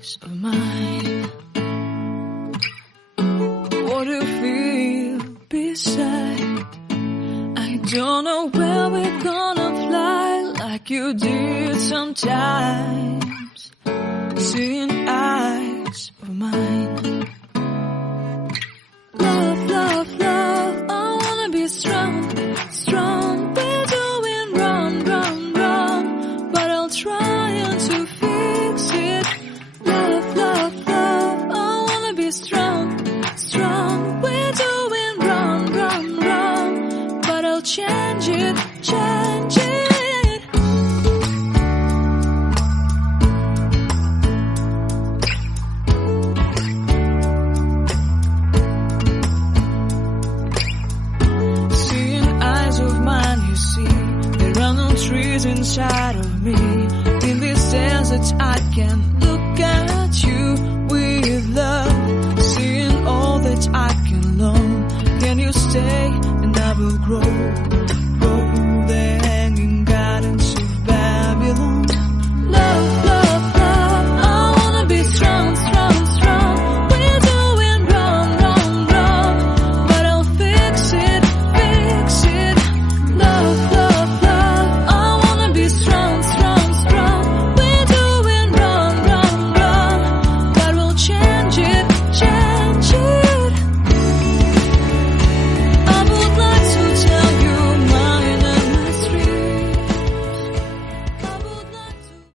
eyes of mine. What do you feel beside? I don't know where we're gonna fly like you did sometimes. Seeing eyes of mine. Love, love, love, I wanna be strong, strong. We're doing wrong, wrong, wrong, but I'll try to fix it. Love, love, love, I wanna be strong, strong. We're doing wrong, wrong, wrong, but I'll change it, change it. Trees inside of me. In this desert I can look at you with love. Seeing all that I can learn. Can you stay and I will grow?